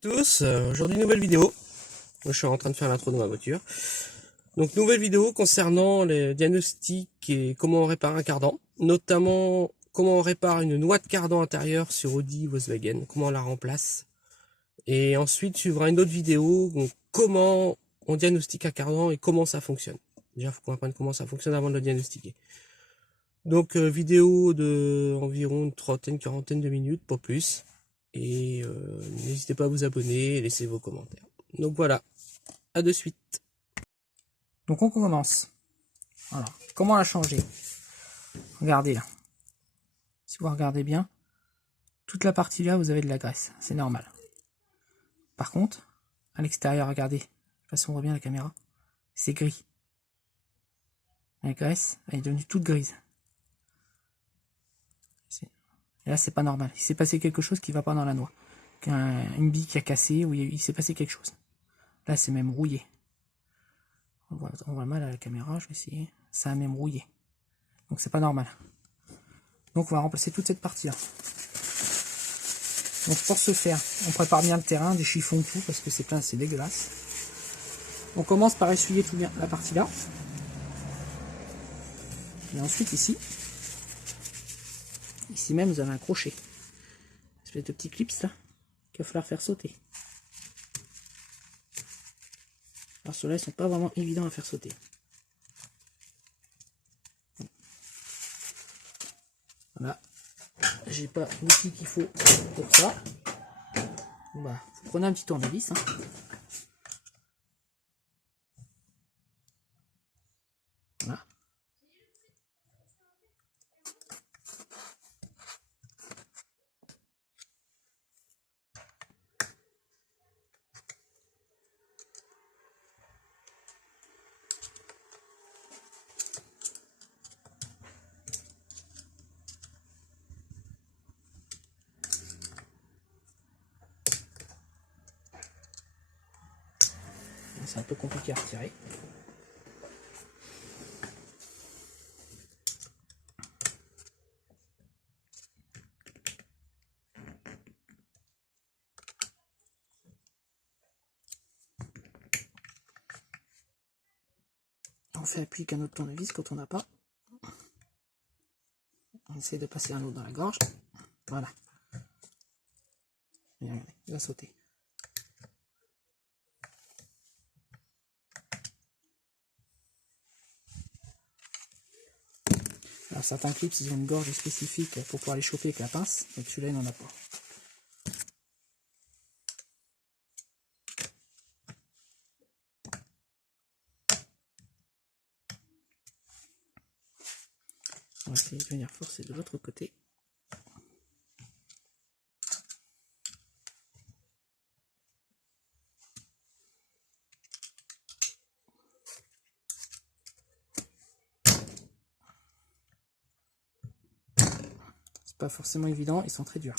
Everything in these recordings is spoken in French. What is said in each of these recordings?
Tous, aujourd'hui nouvelle vidéo. Moi, je suis en train de faire l'intro de ma voiture. Donc nouvelle vidéo concernant les diagnostics et comment on répare un cardan, notamment comment on répare une noix de cardan intérieure sur Audi Volkswagen, comment on la remplace. Et ensuite suivra une autre vidéo, donc comment on diagnostique un cardan et comment ça fonctionne. Déjà, il faut qu'on apprenne comment ça fonctionne avant de le diagnostiquer. Donc vidéo de environ une trentaine, quarantaine de minutes, pas plus. Et n'hésitez pas à vous abonner et laisser vos commentaires. Donc voilà, à de suite. Donc on commence. Alors, comment la changer? Regardez là. Si vous regardez bien, toute la partie là, vous avez de la graisse. C'est normal. Par contre, à l'extérieur, regardez. Je sais pas si on voit bien la caméra. C'est gris. La graisse, elle est devenue toute grise. Et là, c'est pas normal. Il s'est passé quelque chose qui va pas dans la noix. Une bille qui a cassé, ou il s'est passé quelque chose. Là, c'est même rouillé. On voit mal à la caméra, je vais essayer. Ça a même rouillé. Donc c'est pas normal. Donc on va remplacer toute cette partie là. Donc pour ce faire, on prépare bien le terrain, des chiffons, tout, parce que c'est plein, c'est dégueulasse. On commence par essuyer tout bien la partie là. Et ensuite ici même vous avez un crochet. Une espèce de petits clips là, qu'il va falloir faire sauter. Alors ceux-là, ils sont pas vraiment évidents à faire sauter. Voilà. J'ai pas l'outil qu'il faut pour ça. Bah, vous prenez un petit tournevis. Hein. Voilà. C'est un peu compliqué à retirer. On fait appui qu'un autre tournevis quand on n'a pas. On essaie de passer un autre dans la gorge. Voilà. Et regardez, il va sauter. Alors certains clips, ils ont une gorge spécifique pour pouvoir les choper avec la pince. Donc celui-là, il n'en a pas. On va essayer de venir forcer de l'autre côté. C'est pas forcément évident, ils sont très durs.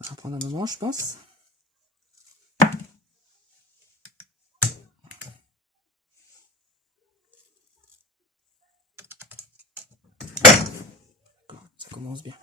On va prendre un moment, je pense. commence bien.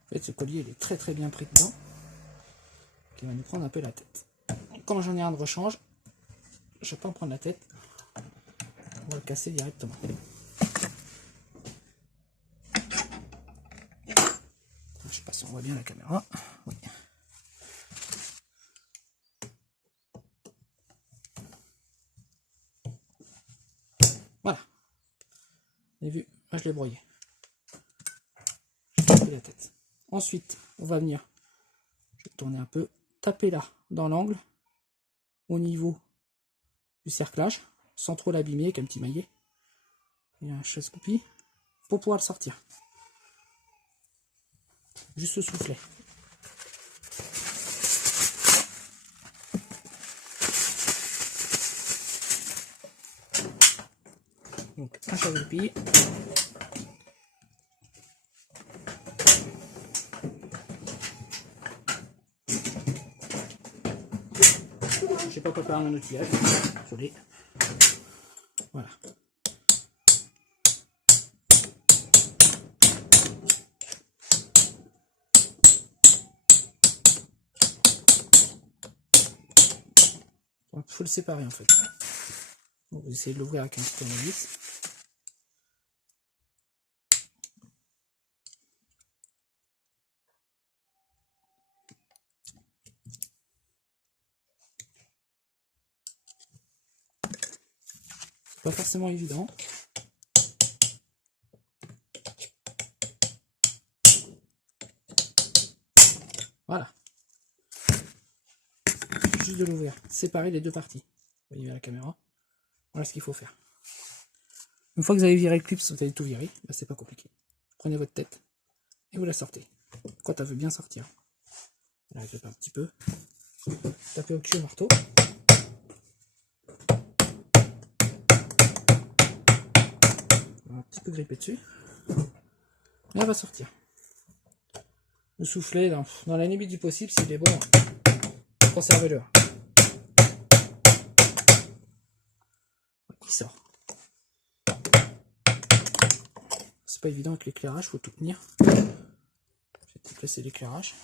En fait, ce collier il est très bien pris dedans, qui va nous prendre un peu la tête. Quand j'en ai un de rechange, je vais pas en prendre la tête, on va le casser directement. Je sais pas si on voit bien la caméra. Oui. Voilà. Vous avez vu, là je l'ai broyé. Je vais taper la tête. Ensuite, on va venir, je vais tourner un peu, taper là, dans l'angle, au niveau du cerclage, sans trop l'abîmer avec un petit maillet. Il y a un chasse-coupie pour pouvoir le sortir. Juste ce soufflet. Donc un chasse-coupie. J'ai pas préparé un outillage. Désolé. Voilà. Il faut le séparer en fait. Donc, vous essayez de l'ouvrir avec un petit tournevis. C'est pas forcément évident. Voilà. Juste de l'ouvrir. Séparer les deux parties. Vous voyez à la caméra. Voilà ce qu'il faut faire. Une fois que vous avez viré le clip, vous avez tout viré, bah, c'est pas compliqué. Prenez votre tête et vous la sortez. Quand elle veut bien sortir. Là, je vais un petit peu. Tapez au cul au marteau. Un petit peu gripper dessus. Et elle va sortir. Le soufflet, dans la limite du possible, s'il est bon, conservez-le. Il sort. C'est pas évident avec l'éclairage, faut tout tenir. Je vais placer l'éclairage.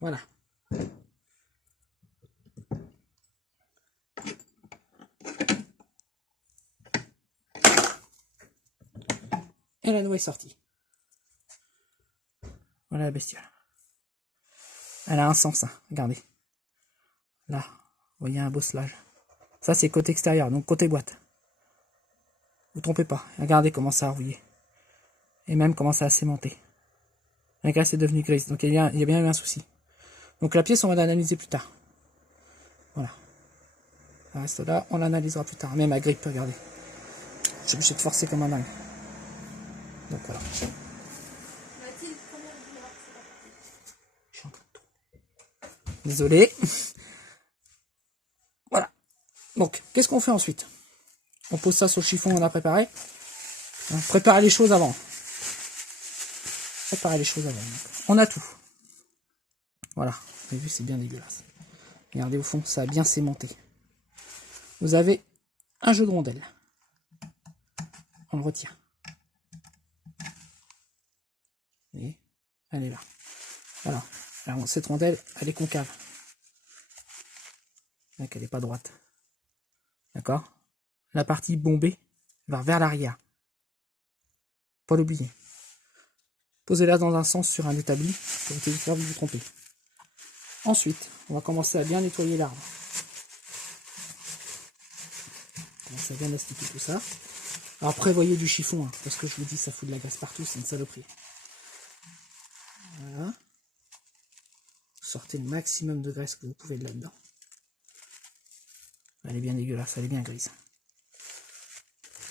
Voilà. Et la noix est sortie. Voilà la bestiole. Elle a un sens, hein. Regardez. Là, vous voyez un bosselage. Ça, c'est côté extérieur, donc côté boîte. Vous trompez pas. Regardez comment ça a rouillé. Et même comment ça a sémenté. La graisse est devenue grise, donc il y a bien eu un souci. Donc la pièce, on va l'analyser plus tard. Voilà. Ça reste là, on l'analysera plus tard. Même à grippe, regardez. Je suis obligé de forcer comme un dingue. Donc voilà. Désolé. Voilà. Donc, qu'est-ce qu'on fait ensuite? On pose ça sur le chiffon qu'on a préparé. Préparer les choses avant. Préparer les choses avant. Donc, on a tout. Voilà. Vous avez vu, c'est bien dégueulasse. Regardez au fond, ça a bien sémenté. Vous avez un jeu de rondelles. On le retire. Vous voyez, elle est là. Voilà. Alors, cette rondelle, elle est concave. Donc, elle n'est pas droite. D'accord? La partie bombée va vers l'arrière. Pas l'oublier. Posez-la dans un sens sur un établi pour éviter de vous tromper. Ensuite, on va commencer à bien nettoyer l'arbre. On commence à bien astiquer tout ça. Alors prévoyez du chiffon, hein, parce que je vous dis, ça fout de la graisse partout, c'est une saloperie. Voilà. Sortez le maximum de graisse que vous pouvez de là-dedans. Elle est bien dégueulasse, elle est bien grise.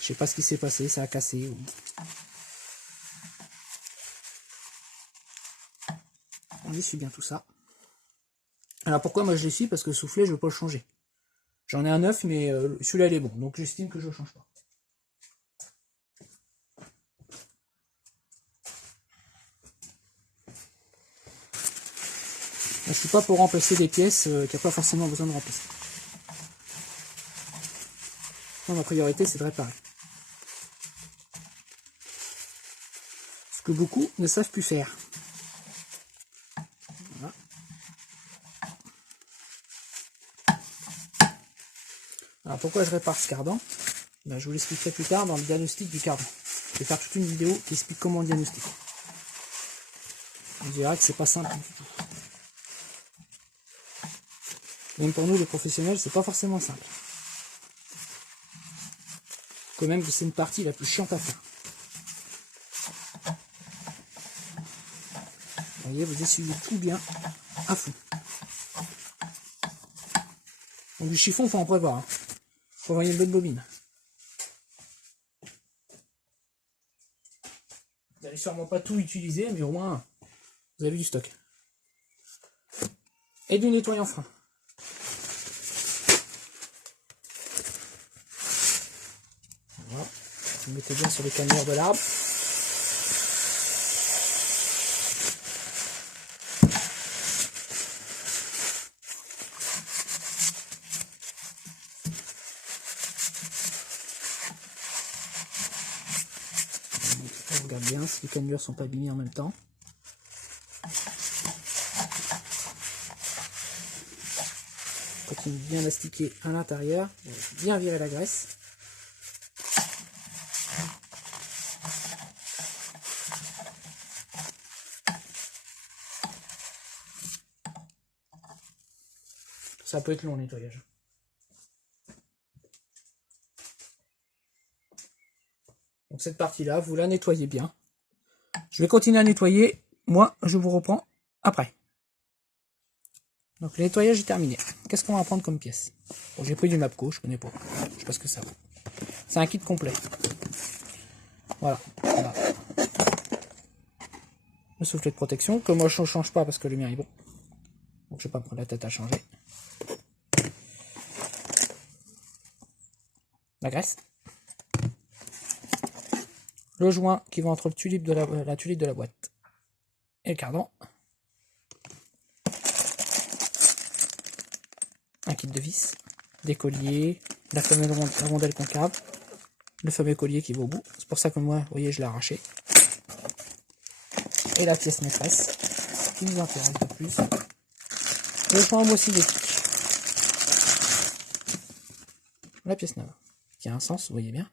Je sais pas ce qui s'est passé, ça a cassé. Ou... On essuie bien tout ça. Alors pourquoi moi je l'essuie? Parce que le soufflet, je ne veux pas le changer. J'en ai un neuf, mais celui-là il est bon, donc j'estime que je ne le change pas. Je ne suis pas pour remplacer des pièces qu'il n'y a pas forcément besoin de remplacer. Ma priorité, c'est de réparer. Ce que beaucoup ne savent plus faire. Voilà. Alors pourquoi je répare ce cardan? Ben, je vous l'expliquerai plus tard dans le diagnostic du cardan. Je vais faire toute une vidéo qui explique comment on diagnostique. On dira que c'est pas simple du tout. Même pour nous les professionnels, c'est pas forcément simple. Quand même que c'est une partie la plus chiante à faire. Vous voyez, vous essuyez tout bien à fond. Donc du chiffon, il faut en prévoir. Hein. Faut avoir une bonne bobine. Vous n'allez sûrement pas tout utiliser, mais au moins vous avez du stock. Et du nettoyant frein. Voilà. Vous mettez bien sur les cannelures de l'arbre. On regarde bien si les cannelures sont pas abîmées en même temps. Continue bien d'astiquer à l'intérieur, bien virer la graisse. Ça peut être long le nettoyage. Donc cette partie-là, vous la nettoyez bien. Je vais continuer à nettoyer. Moi, je vous reprends après. Donc le nettoyage est terminé. Qu'est-ce qu'on va prendre comme pièce? Bon, j'ai pris du Mapco, je connais pas. Je sais pas ce que ça vaut. C'est un kit complet. Voilà. Le soufflet de protection, que moi je ne change pas parce que le mien est bon. Donc je vais pas me prendre la tête à changer. La graisse. Le joint qui va entre le tulipe de la tulipe de la boîte et le cardan. Un kit de vis, des colliers, la fameuse rondelle concave, le fameux collier qui va au bout. C'est pour ça que moi, vous voyez, je l'ai arraché. Et la pièce maîtresse, qui nous intéresse de plus. Le joint aussi des tics. La pièce neuve, qui a un sens, vous voyez bien.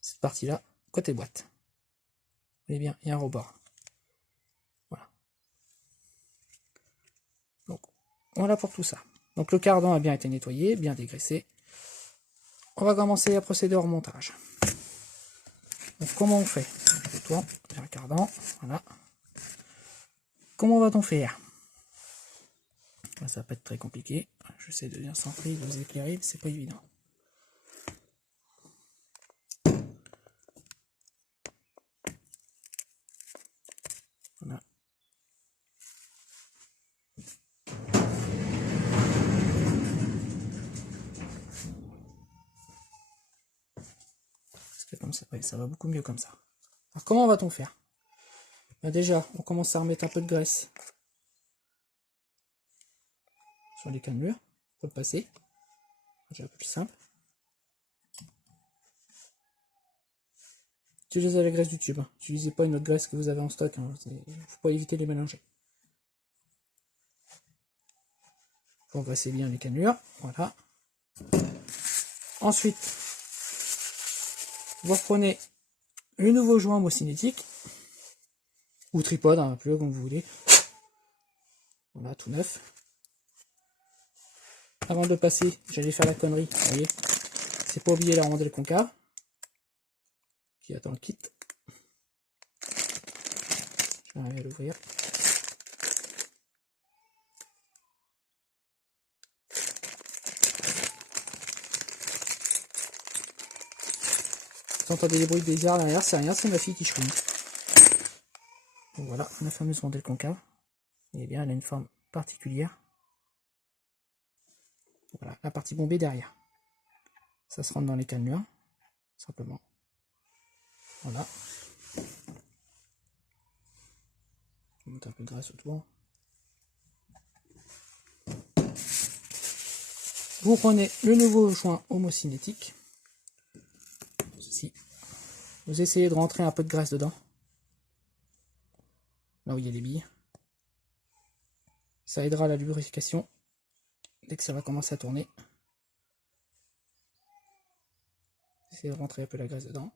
Cette partie-là, côté boîte. Vous voyez bien, il y a un rebord. Voilà. Donc, voilà pour tout ça. Donc le cardan a bien été nettoyé, bien dégraissé. On va commencer à procéder au remontage. Donc comment on fait? Je tourne vers le cardan, voilà. Comment va-t-on faire? Ça va pas être très compliqué. J'essaie de bien centrer, de vous éclairer, c'est pas évident. Voilà. Parce que comme ça, oui, ça va beaucoup mieux comme ça. Alors comment va-t-on faire? Ben déjà, on commence à remettre un peu de graisse sur les cannelures pour le passer. C'est un peu plus simple. Utilisez la graisse du tube. N'utilisez pas une autre graisse que vous avez en stock. Il ne faut pas éviter de les mélanger. Vous engraissez bien les cannelures. Voilà. Ensuite, vous reprenez le nouveau joint homocinétique. Ou tripode, un peu comme vous voulez. Voilà, tout neuf. Avant de passer, j'allais faire la connerie. Vous voyez, c'est pas oublier la rondelle concave. Qui attend le kit. Je vais arriver à l'ouvrir. Vous entendez les bruits des bizarres derrière, c'est rien, c'est ma fille qui chouine. Donc voilà, la fameuse rondelle concave. Et bien, elle a une forme particulière. Voilà, la partie bombée derrière. Ça se rentre dans les cannelures, simplement. Voilà. On monte un peu de graisse autour. Vous prenez le nouveau joint homocinétique. Ceci. Vous essayez de rentrer un peu de graisse dedans. Là où il y a les billes. Ça aidera à la lubrification dès que ça va commencer à tourner. Essayez de rentrer un peu la graisse dedans.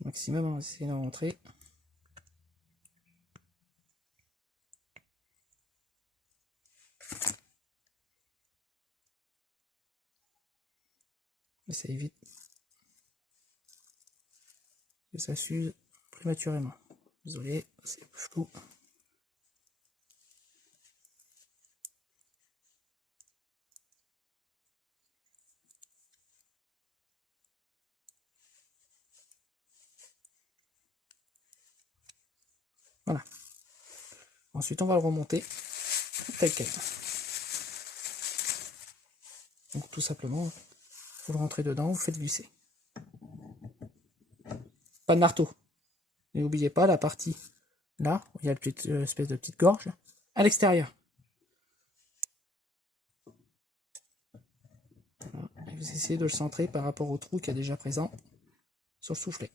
Maximum, on va essayer de rentrer. Et ça évite que ça fuse prématurément. Désolé, c'est un peu flou. Voilà. Ensuite, on va le remonter tel quel. Donc tout simplement, vous le rentrez dedans, vous faites visser. Pas de marteau. N'oubliez pas la partie là, où il y a l'espèce de petite gorge, là, à l'extérieur. Voilà. Et vous essayez de le centrer par rapport au trou qui est déjà présent sur le soufflet.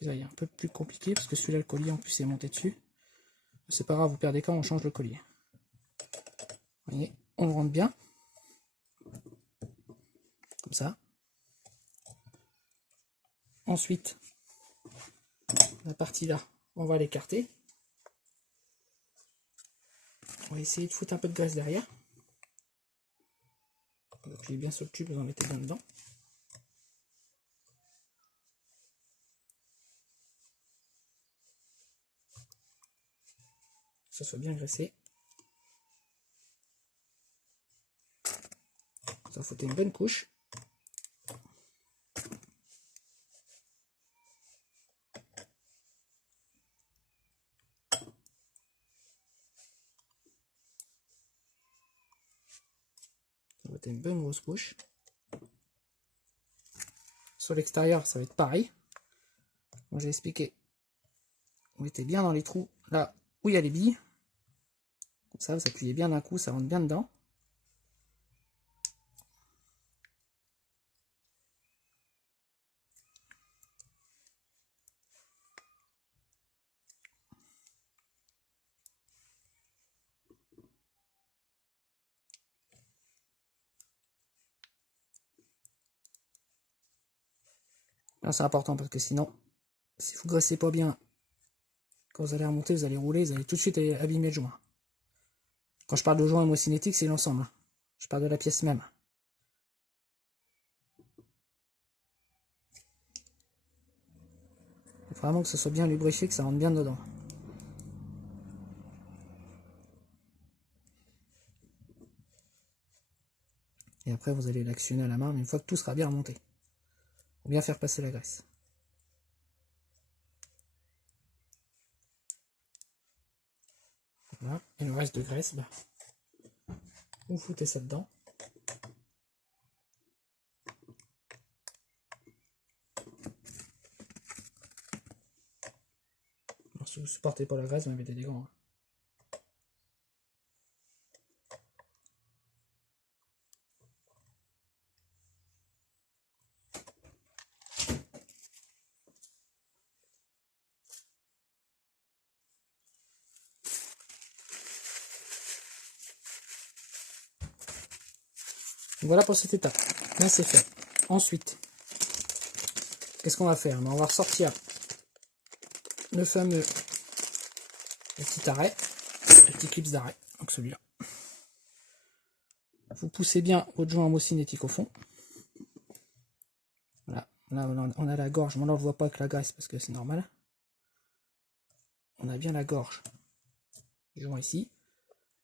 Là, il est un peu plus compliqué parce que celui-là, le collier en plus est monté dessus. C'est pas grave, vous perdez quand on change le collier. Vous voyez, on le rentre bien. Comme ça. Ensuite, la partie là, on va l'écarter. On va essayer de foutre un peu de graisse derrière. Vous appuyez bien sur le tube, vous en mettez bien dedans. Que ça soit bien graissé. Ça foutez une bonne couche. Ça va être une bonne grosse couche. Sur l'extérieur, ça va être pareil. Comme j'ai expliqué, vous mettez bien dans les trous, là où il y a les billes. Comme ça, vous appuyez bien d'un coup, ça rentre bien dedans. Là, c'est important parce que sinon, si vous ne graissez pas bien, quand vous allez remonter, vous allez rouler, vous allez tout de suite abîmer le joint. Quand je parle de joint homocinétique, c'est l'ensemble. Je parle de la pièce même. Il faut vraiment que ce soit bien lubrifié, que ça rentre bien dedans. Et après, vous allez l'actionner à la main, mais une fois que tout sera bien remonté. Pour bien faire passer la graisse. Voilà. Et le reste de graisse, bah, vous foutez ça dedans. Alors, si vous ne supportez pas la graisse, vous mettez des gants. Voilà pour cette étape. Là, c'est fait. Ensuite, qu'est-ce qu'on va faire? On va ressortir le fameux petit arrêt, le petit clip d'arrêt, donc celui-là. Vous poussez bien votre joint homocinétique au fond. Voilà, là on a la gorge, mais là on ne le voit pas avec la graisse parce que c'est normal. On a bien la gorge du joint ici.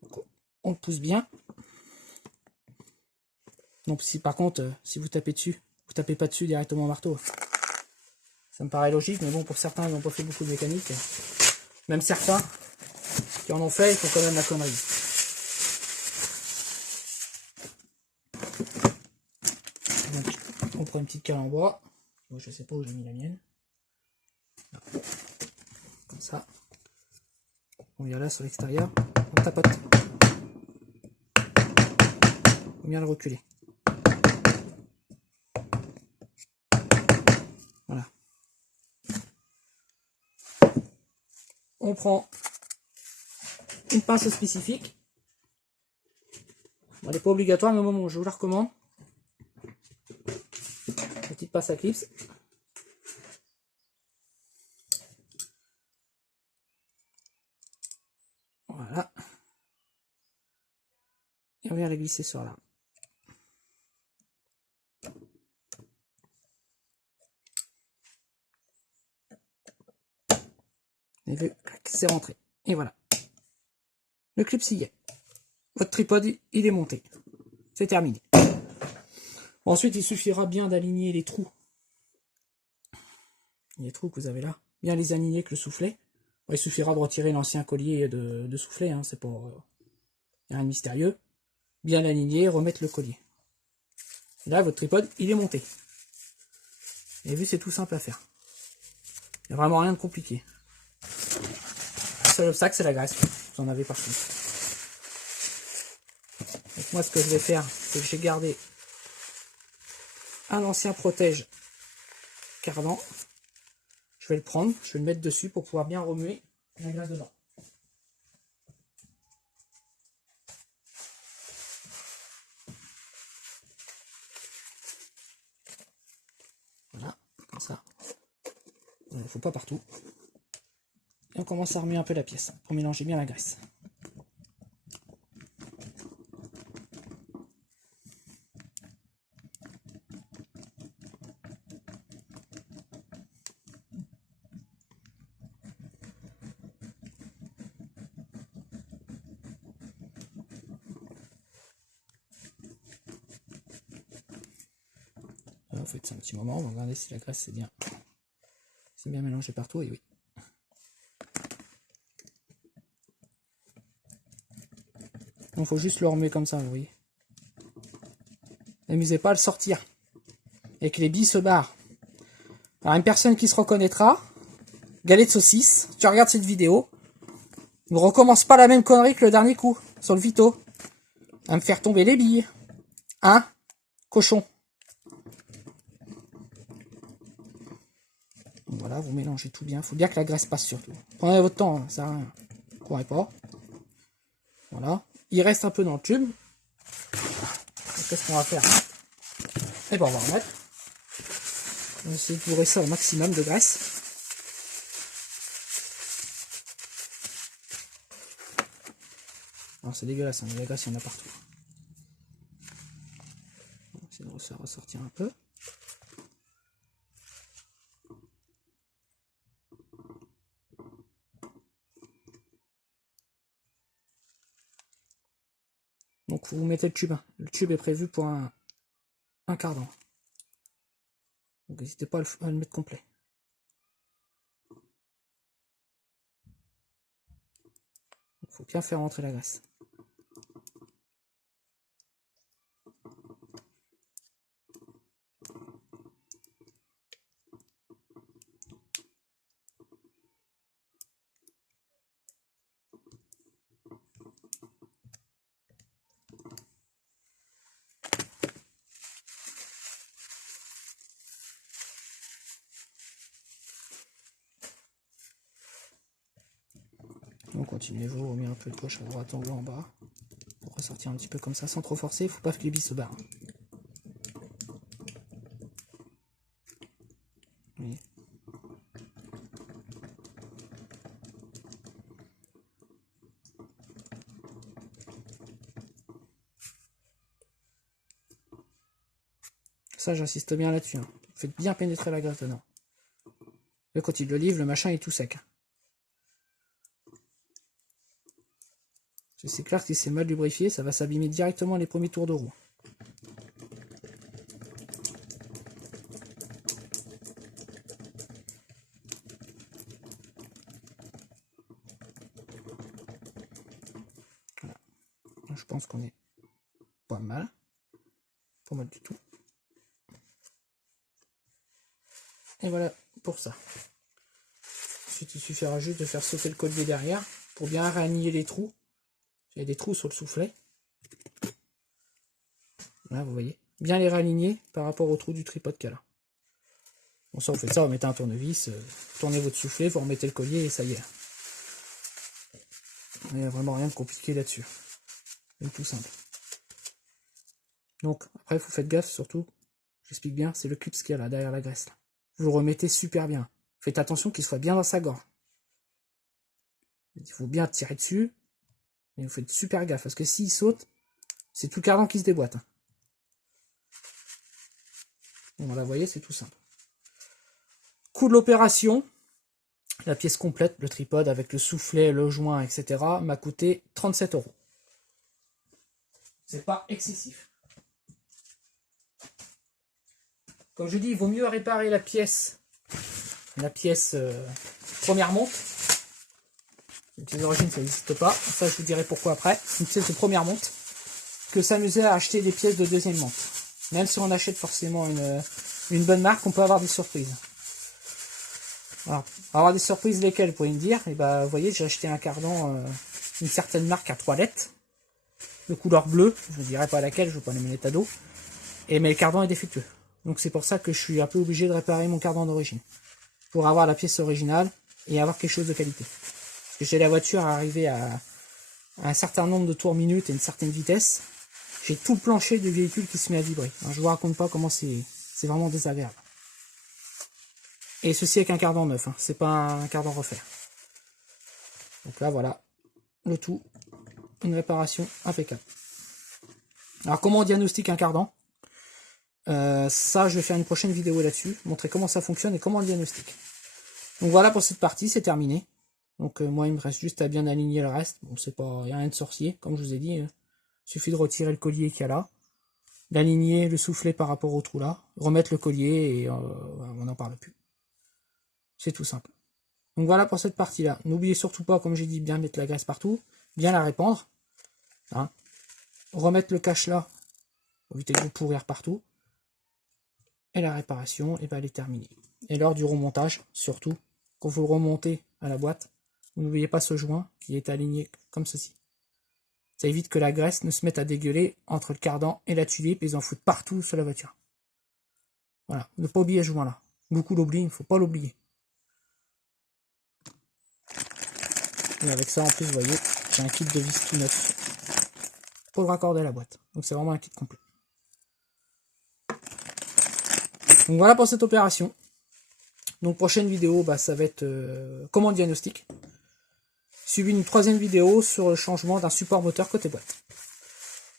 Donc, on le pousse bien. Donc si par contre, si vous tapez dessus, vous tapez pas dessus directement au marteau. Ça me paraît logique, mais bon, pour certains, ils n'ont pas fait beaucoup de mécanique. Même certains qui en ont fait, ils font quand même la connerie. Donc, on prend une petite cale en bois. Moi, je sais pas où j'ai mis la mienne. Là. Comme ça. On vient là sur l'extérieur. On tapote. On vient le reculer. Voilà. On prend une pince spécifique. Bon, elle n'est pas obligatoire, mais au moment où je vous la recommande. Petite pince à clips. Voilà. Et on vient la glisser sur là. Vous avez vu, c'est rentré. Et voilà. Le clip s'y est. Votre tripode, il est monté. C'est terminé. Ensuite, il suffira bien d'aligner les trous. Les trous que vous avez là. Bien les aligner avec le soufflet. Il suffira de retirer l'ancien collier de soufflet. Hein, c'est pas rien de mystérieux. Bien l'aligner, remettre le collier. Et là, votre tripode, il est monté. Et vu, c'est tout simple à faire. Il n'y a vraiment rien de compliqué. Le seul obstacle, c'est la graisse. Vous en avez partout. Donc moi, ce que je vais faire, c'est que j'ai gardé un ancien protège cardan. Je vais le prendre, je vais le mettre dessus pour pouvoir bien remuer la graisse dedans. Voilà, comme ça. Il ne faut pas partout. Et on commence à remuer un peu la pièce pour mélanger bien la graisse. Vous faites ça un petit moment, on va regarder si la graisse c'est bien mélangé partout, et oui. Il faut juste le remuer comme ça, vous voyez. N'amusez pas à le sortir et que les billes se barrent. Alors une personne qui se reconnaîtra, galette saucisse, tu regardes cette vidéo, ne recommence pas la même connerie que le dernier coup, sur le Vito. À me faire tomber les billes. Hein, cochon. Donc voilà, vous mélangez tout bien. Il faut bien que la graisse passe surtout. Prenez votre temps, hein, ça ne courez pas. Voilà. Il reste un peu dans le tube. Qu'est-ce qu'on va faire? Et ben on va remettre. On va essayer de bourrer ça au maximum de graisse. Alors c'est dégueulasse, hein, la graisse il y en a partout. On va essayer de se ressortir un peu. Donc vous mettez le tube. Le tube est prévu pour un cardan. Donc n'hésitez pas à le mettre complet. Il faut bien faire rentrer la graisse. continuez, vous remettez un peu de gauche à droite, en haut, en bas. Pour ressortir un petit peu comme ça, sans trop forcer, il faut pas que les billes se barrent. Oui. Ça, j'insiste bien là-dessus. Hein. Faites bien pénétrer la graisse dedans. Là, quand il le livre, le machin est tout sec. C'est clair que si c'est mal lubrifié, ça va s'abîmer directement les premiers tours de roue. Voilà. Je pense qu'on est pas mal. Pas mal du tout. Et voilà pour ça. Ensuite, il suffira juste de faire sauter le collier derrière pour bien réaligner les trous. Il y a des trous sur le soufflet. Là, vous voyez. Bien les réaligner par rapport au trou du tripode qu'il y a là. Bon, ça, vous faites ça, vous mettez un tournevis, tournez votre soufflet, vous remettez le collier et ça y est. Il n'y a vraiment rien de compliqué là-dessus. C'est tout simple. Donc, après, vous faites gaffe, surtout, j'explique bien, c'est le clip qu'il y a là, derrière la graisse. Là. Vous le remettez super bien. Faites attention qu'il soit bien dans sa gorge. Il faut bien tirer dessus. Et vous faites super gaffe, parce que s'il saute, c'est tout le cardan qui se déboîte. Hein. Bon, voilà, vous voyez, c'est tout simple. Coût de l'opération, la pièce complète, le tripode avec le soufflet, le joint, etc. m'a coûté 37 €. C'est pas excessif. Comme je dis, il vaut mieux réparer la pièce première monte. Les pièces d'origine, ça n'existe pas. Ça, je vous dirai pourquoi après. Une pièce de première monte, que s'amuser à acheter des pièces de deuxième monte. Même si on achète forcément une bonne marque, on peut avoir des surprises. Alors, avoir des surprises lesquelles, vous pouvez me dire. Et bah, vous voyez, j'ai acheté un cardan d'une certaine marque à toilette, de couleur bleue. Je ne dirai pas laquelle, je ne veux pas les mener à dos. Mais le cardan est défectueux. Donc c'est pour ça que je suis un peu obligé de réparer mon cardan d'origine. Pour avoir la pièce originale et avoir quelque chose de qualité. Parce que j'ai la voiture arrivée à un certain nombre de tours minutes et une certaine vitesse. J'ai tout le plancher du véhicule qui se met à vibrer. Alors, je vous raconte pas comment c'est vraiment désagréable. Et ceci avec un cardan neuf, hein. C'est pas un cardan refait. Donc là voilà, le tout, une réparation impeccable. Alors comment on diagnostique un cardan? Ça je vais faire une prochaine vidéo là-dessus, montrer comment ça fonctionne et comment on le diagnostique. Donc voilà pour cette partie, c'est terminé. Donc moi il me reste juste à bien aligner le reste. Bon c'est pas, y a rien de sorcier, comme je vous ai dit. Il suffit de retirer le collier qu'il y a là, d'aligner le soufflet par rapport au trou là, remettre le collier et on n'en parle plus. C'est tout simple. Donc voilà pour cette partie-là. N'oubliez surtout pas, comme j'ai dit, bien mettre la graisse partout, bien la répandre. Hein. Remettre le cache là, pour éviter de vous pourrir partout. Et la réparation, et ben, elle est terminée. Et lors du remontage, surtout, quand vous le remontez à la boîte, vous n'oubliez pas ce joint qui est aligné comme ceci. Ça évite que la graisse ne se mette à dégueuler entre le cardan et la tulipe et ils en foutent partout sur la voiture. Voilà, ne pas oublier ce joint-là. Beaucoup l'oublient, il ne faut pas l'oublier. Et avec ça, en plus, vous voyez, j'ai un kit de vis tout neuf pour le raccorder à la boîte. Donc c'est vraiment un kit complet. Donc voilà pour cette opération. Donc prochaine vidéo, bah, ça va être comment diagnostic. Suivi d'une troisième vidéo sur le changement d'un support moteur côté boîte.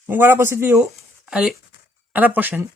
Donc voilà pour cette vidéo. Allez, à la prochaine.